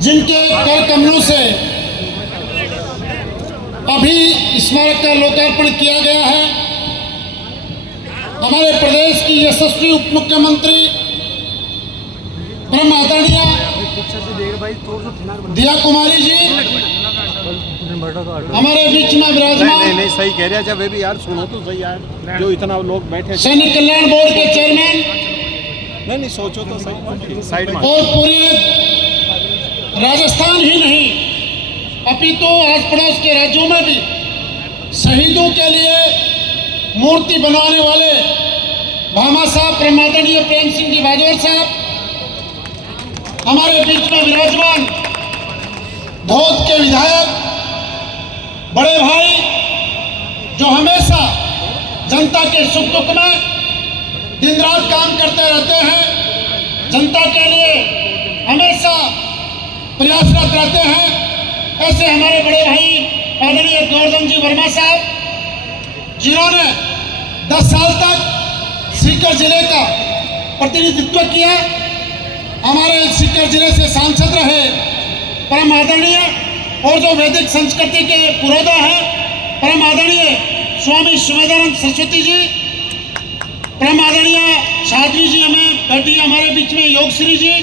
जिनके कर कमलों से अभी स्मारक का लोकार्पण किया गया है। हमारे प्रदेश की यशस्वी उप मुख्यमंत्री परम आदरणीय दिया कुमारी जी हमारे बीच में विराजमान। नहीं सही कह रहे हैं। जब भी यार सुनो तो सही यार, जो इतना लोग बैठे। सैनिक कल्याण बोर्ड के चेयरमैन नहीं सोचो तो सही साइड में। और पूरे राजस्थान ही नहीं अपितु आस पड़ोस के राज्यों में भी शहीदों के लिए मूर्ति बनाने वाले भामा साहब परमादरणीय प्रेम सिंह जी बाजौर साहब हमारे बीच में विराजमान। धौद के विधायक बड़े भाई जो हमेशा जनता के सुख दुख में दिन रात काम करते रहते हैं, जनता के लिए हमेशा प्रयासरत रहते हैं, ऐसे हमारे बड़े भाई आदरणीय गोवर्धन जी वर्मा साहब जिन्होंने 10 साल तक सीकर जिले का प्रतिनिधित्व किया, हमारे सीकर जिले से सांसद रहे, परम आदरणीय और जो वैदिक संस्कृति के पुरोधा हैं परम आदरणीय स्वामी सुमेधानंद सरस्वती जी, परम आदरणीय साध्वी जी हमें बैठी हमारे बीच में योगश्री जी,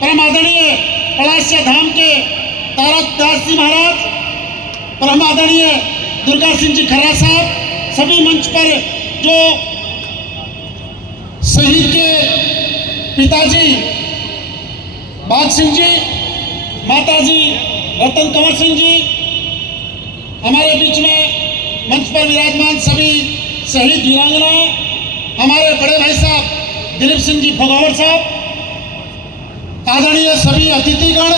परम आदरणीय पलाश्य धाम के तारक दास जी महाराज, परम आदरणीय दुर्गा सिंह जी खर्रा साहब, सभी मंच पर जो शहीद के पिताजी बाग सिंह जी, माताजी रतन कंवर सिंह जी, हमारे बीच में मंच पर विराजमान सभी शहीद वीरांगनाएं, हमारे बड़े भाई साहब दिलीप सिंह जी भगौर साहब, आदरणीय सभी अतिथिगण,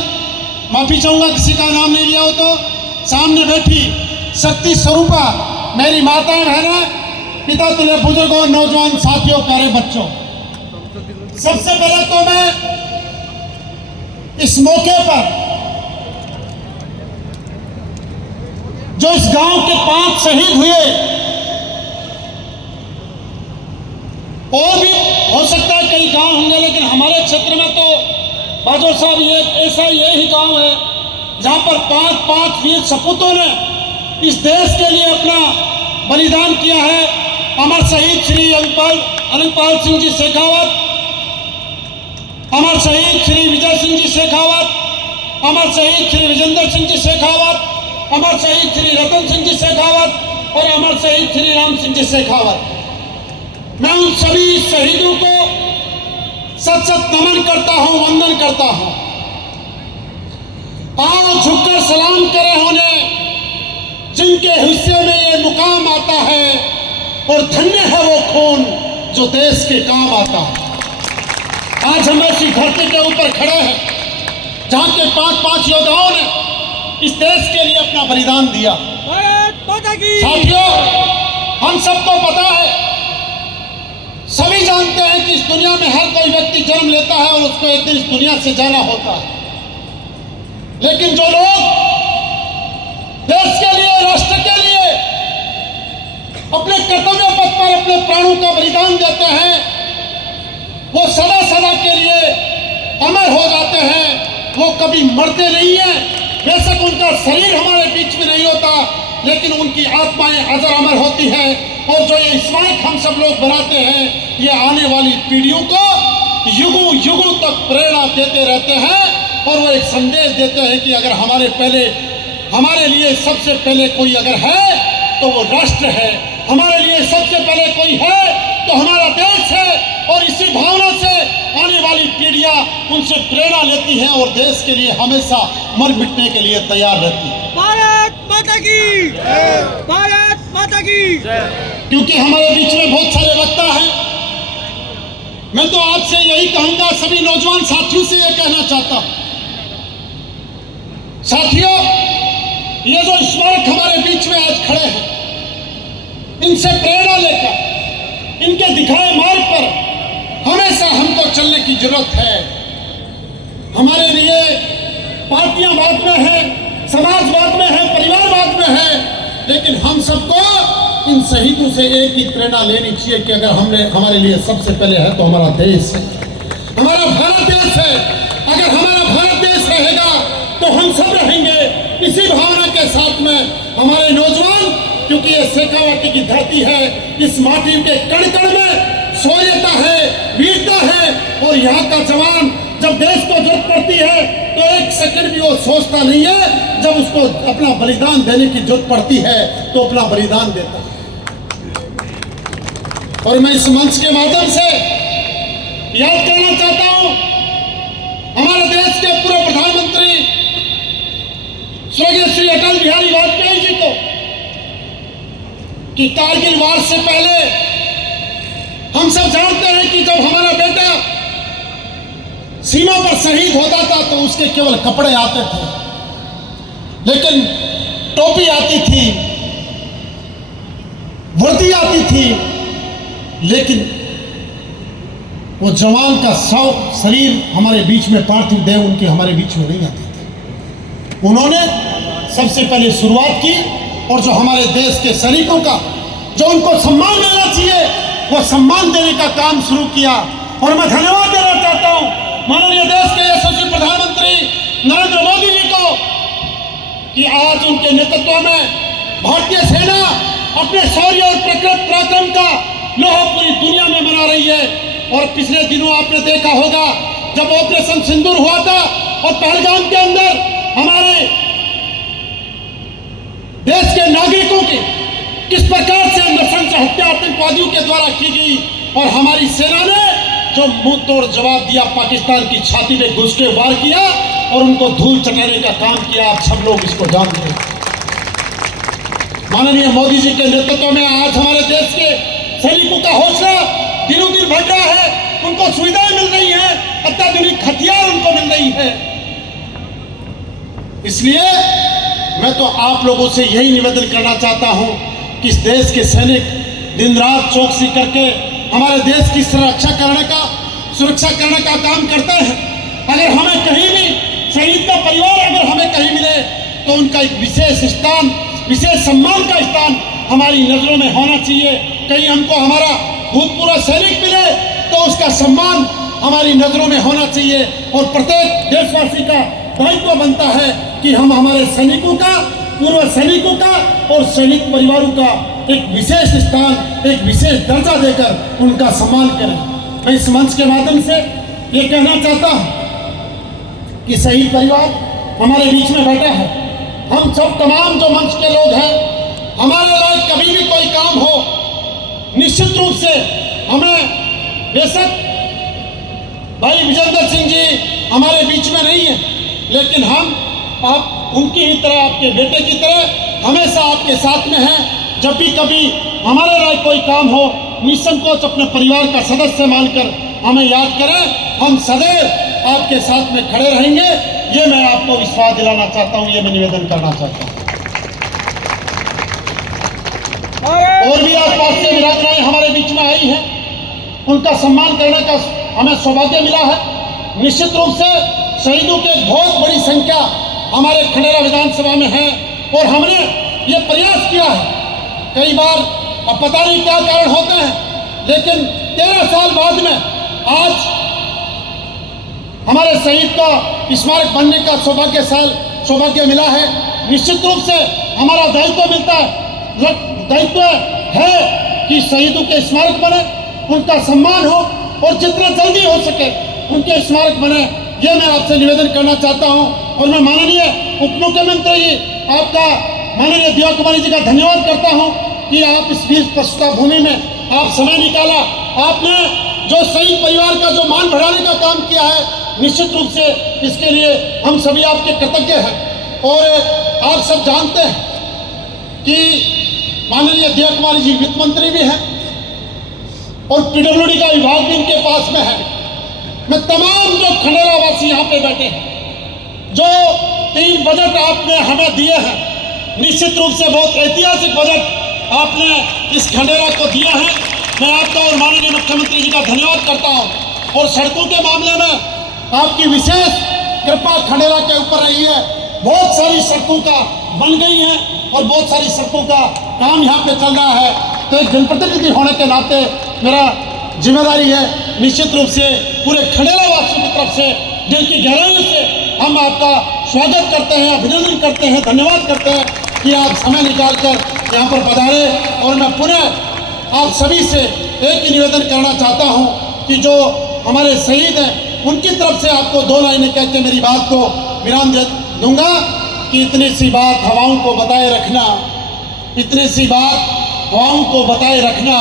माफी चाहूंगा किसी का नाम नहीं लिया हो तो, सामने बैठी शक्ति स्वरूपा मेरी माताएं बहनें, पिता तुल्य बुजुर्गों, नौजवान साथियों, प्यारे बच्चों, सबसे पहले तो मैं इस मौके पर जो इस गांव के 5 शहीद हुए, और भी हो सकता है कई गांव होंगे, लेकिन हमारे क्षेत्र में तो बाजौर साहब ये ऐसा यही गांव है जहां पर 5 वीर सपूतों ने इस देश के लिए अपना बलिदान किया है। अमर शहीद श्री अनंतपाल सिंह जी शेखावत, अमर शहीद श्री विजय सिंह जी शेखावत, अमर शहीद श्री विजेंद्र सिंह जी शेखावत, अमर शहीद श्री रतन सिंह जी शेखावत और अमर शहीद श्री राम सिंह जी शेखावत। मैं उन सभी शहीदों को सत नमन करता हूं, वंदन करता हूं। आओ झुककर सलाम करें उन्हें जिनके हिस्से में ये मुकाम आता है, और धन्य है वो खून जो देश के काम आता है। आज हम ऐसी धरती के ऊपर खड़े हैं जहां के 5 योद्धाओं ने इस देश के लिए अपना बलिदान दिया। साथियों, हम सबको पता है, सभी जानते हैं कि इस दुनिया में हर कोई व्यक्ति जन्म लेता है और उसको एक दिन इस दुनिया से जाना होता है, लेकिन जो लोग देश के लिए, राष्ट्र के लिए अपने कर्तव्य पथ पर अपने प्राणों का बलिदान देते हैं, वो सदा सदा के लिए अमर हो जाते हैं। वो कभी मरते नहीं हैं, बेशक उनका शरीर हमारे बीच में नहीं होता, लेकिन उनकी आत्माएं अजर अमर होती हैं। और जो ये स्मारक हम सब लोग बनाते हैं, ये आने वाली पीढ़ियों को युगों युगों तक प्रेरणा देते रहते हैं, और वो एक संदेश देते हैं कि अगर हमारे लिए सबसे पहले कोई अगर है तो वो राष्ट्र है, हमारे लिए सबसे पहले कोई है तो हमारा देश है। और इसी भावना से आने वाली पीढ़ियां उनसे प्रेरणा लेती हैं और देश के लिए हमेशा मर मिटने के लिए तैयार रहती है। भारत माता की जय, भारत माता की जय। क्योंकि हमारे बीच में बहुत सारे वक्ता हैं, मैं तो आपसे यही कहूंगा, सभी नौजवान साथियों से यह कहना चाहता हूं, साथियों, ये जो स्मारक हमारे बीच में आज खड़े हैं, इनसे प्रेरणा लेकर इनके दिखाए मार्ग पर हमेशा हमको चलने की जरूरत है। हमारे लिए पार्टियां बाद में है, समाज बाद में है, परिवार बाद में है, लेकिन हम सबको इन शहीदों से एक ही प्रेरणा लेनी चाहिए कि अगर हमारे लिए सबसे पहले है तो हमारा देश है, हमारा भारत देश है। अगर हमारा भारत देश रहेगा में हमारे नौजवान, क्योंकि ये शेखावाटी की धरती है, इस माटी के कण कण में शौर्यता है, वीरता है। और यहाँ का जवान जब देश को जरूरत पड़ती है तो एक सेकंड भी वो सोचता नहीं है, जब उसको अपना बलिदान देने की जरूरत पड़ती है तो अपना बलिदान देता है। और मैं इस मंच के माध्यम से याद करना चाहता हूं हमारे देश के पूर्व प्रधानमंत्री स्वर्गीय श्री अटल बिहारी वाजपेयी जी को, कि कारगिल वार से पहले हम सब जानते हैं कि जब हमारा बेटा सीमा पर शहीद होता था तो उसके केवल कपड़े आते थे, लेकिन टोपी आती थी, वर्दी आती थी, लेकिन वो जवान का शरीर हमारे बीच में, पार्थिव देह उनके हमारे बीच में नहीं आते थे। उन्होंने सबसे पहले शुरुआत की और जो हमारे देश के सैनिकों का जो उनको सम्मान मिलना चाहिए वो सम्मान देने का काम शुरू किया। और मैं धन्यवाद देना चाहता हूं माननीय देश के यशस्वी प्रधानमंत्री नरेंद्र मोदी जी को, कि आज उनके नेतृत्व में भारतीय सेना अपने शौर्य और पराक्रम का लोहा पूरी दुनिया में मना रही है। और पिछले दिनों आपने देखा होगा जब ऑपरेशन सिंदूर हुआ था और पहलगाम के अंदर हमारे देश के नागरिकों की किस प्रकार से नृशंस हत्या आतंकवादियों के द्वारा की गई, और हमारी सेना ने जो मुंह तोड़ जवाब दिया, पाकिस्तान की छाती में घुस के वार किया और उनको धूल चटाने का काम किया। आप सब लोग इसको जानते हैं। माननीय मोदी जी के नेतृत्व में आज हमारे देश के सैनिकों का हौसला दिनों दिन बढ़ रहा है, उनको सुविधाएं मिल रही हैं, अत्याधुनिक हथियार उनको मिल रही है। इसलिए मैं तो आप लोगों से यही निवेदन करना चाहता हूं कि इस देश के सैनिक दिन रात चौकसी करके हमारे देश की सुरक्षा करने का काम करते हैं। अगर हमें कहीं भी शहीद का परिवार अगर हमें कहीं मिले तो उनका एक विशेष स्थान, विशेष सम्मान का स्थान हमारी नजरों में होना चाहिए। कहीं हमको हमारा भूतपूर्व सैनिक मिले तो उसका सम्मान हमारी नजरों में होना चाहिए। और प्रत्येक देशवासी का दायित्व बनता है कि हम हमारे सैनिकों का, पूर्व सैनिकों का और सैनिक परिवारों का एक विशेष स्थान, एक विशेष दर्जा देकर उनका सम्मान करें। मैं इस मंच के माध्यम से ये कहना चाहता हूं कि शहीद परिवार हमारे बीच में बैठा है। हम सब तमाम जो मंच के लोग हैं, हमारे लायक कभी भी कोई काम हो, निश्चित रूप से हमें, बेशक भाई विजेंद्र सिंह जी हमारे बीच में नहीं है, लेकिन हम आप उनकी ही तरह, आपके बेटे की तरह हमेशा आपके साथ में हैं। जब भी कभी हमारे लायक कोई काम हो, निसंकोच अपने परिवार का सदस्य मानकर हमें याद करें। हम सदैव आपके साथ में खड़े रहेंगे, ये मैं आपको विश्वास दिलाना चाहता हूँ, ये मैं निवेदन करना चाहता हूँ। और भी आसपास से बिरादराएं हमारे बीच में आई हैं, उनका सम्मान करने का हमें सौभाग्य मिला है। निश्चित रूप से शहीदों की एक बहुत बड़ी संख्या हमारे खंडेरा विधानसभा में है और हमने ये प्रयास किया है। कई बार अब पता नहीं क्या कारण होते हैं, लेकिन 13 साल बाद में आज हमारे शहीद का स्मारक बनने का सौभाग्य मिला है। निश्चित रूप से हमारा दायित्व है कि शहीदों के स्मारक बने, उनका सम्मान हो और जितना जल्दी हो सके उनके स्मारक बने, ये मैं आपसे निवेदन करना चाहता हूं। और मैं माननीय उप मुख्यमंत्री जी, आपका माननीय दिया कुमारी जी का धन्यवाद करता हूं कि आप इस वीर प्रस्तुता भूमि में आप समय निकाला। आपने जो शहीद परिवार का जो मान बढ़ाने का काम किया है, निश्चित रूप से इसके लिए हम सभी आपके कृतज्ञ हैं। और आप सब जानते हैं कि माननीय दिया कुमारी जी वित्त मंत्री भी हैं और पीडब्ल्यूडी का विभाग भी इनके पास में है। मैं तमाम जो खंडेरा वासी यहाँ पे बैठे हैं, जो 3 बजट आपने हमें दिए हैं, निश्चित रूप से बहुत ऐतिहासिक बजट आपने इस खंडेरा को दिया है। मैं आपका और माननीय मुख्यमंत्री जी का धन्यवाद करता हूँ। और सड़कों के मामले में आपकी विशेष कृपा खंडेरा के ऊपर रही है। बहुत सारी सड़कों का बन गई हैं और बहुत सारी सड़कों का काम यहाँ पे चल रहा है। तो एक जनप्रतिनिधि होने के नाते मेरा जिम्मेदारी है, निश्चित रूप से पूरे खंडेरा वासियों की तरफ से दिल की गहराइयों से हम आपका स्वागत करते हैं, अभिनंदन करते हैं, धन्यवाद करते हैं कि आप समय निकालकर यहाँ पर पधारे। और मैं पुनः आप सभी से एक ही निवेदन करना चाहता हूँ कि जो हमारे शहीद हैं उनकी तरफ से आपको दो लाइनें कह के मेरी बात को विराम दे दूंगा कि इतनी सी बात हवाओं को बताए रखना, इतनी सी बात हवाओं को बताए रखना,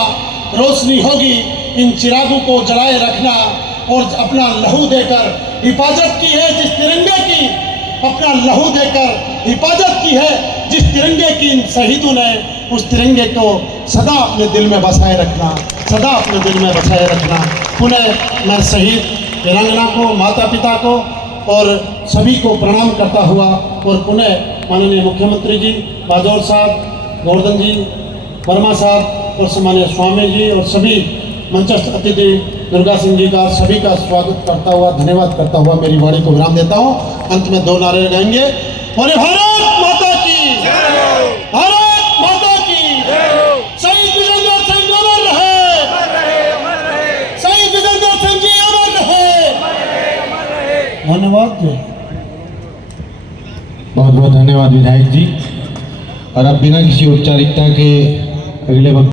रोशनी होगी इन चिरागों को जलाए रखना। और अपना लहू देकर हिफाजत की है जिस तिरंगे की, अपना लहू देकर हिफाजत की है जिस तिरंगे की इन शहीदों ने, उस तिरंगे को सदा अपने दिल में बसाए रखना, सदा अपने दिल में बसाए रखना। पुनः मैं शहीद वीरांगना को, माता पिता को और सभी को प्रणाम करता हुआ और पुनः माननीय मुख्यमंत्री जी बाजौर साहब, गोवर्धन जी, वर्मा साहब और सम्मानीय स्वामी जी और सभी मंचस्थ अतिथि दुर्गा सिंह जी का, सभी का स्वागत करता हुआ, धन्यवाद करता हुआ मेरी वाणी को विराम देता हूँ। अंत में दो नारे गाएंगे, बोले भारत माता की, भारत माता की, शहीद विजेंद्र सिंह अमर रहे, शहीद विजेंद्र सिंह जी अमर रहे। धन्यवाद। बहुत बहुत धन्यवाद विधायक जी। और अब बिना किसी औपचारिकता के अगले वक्त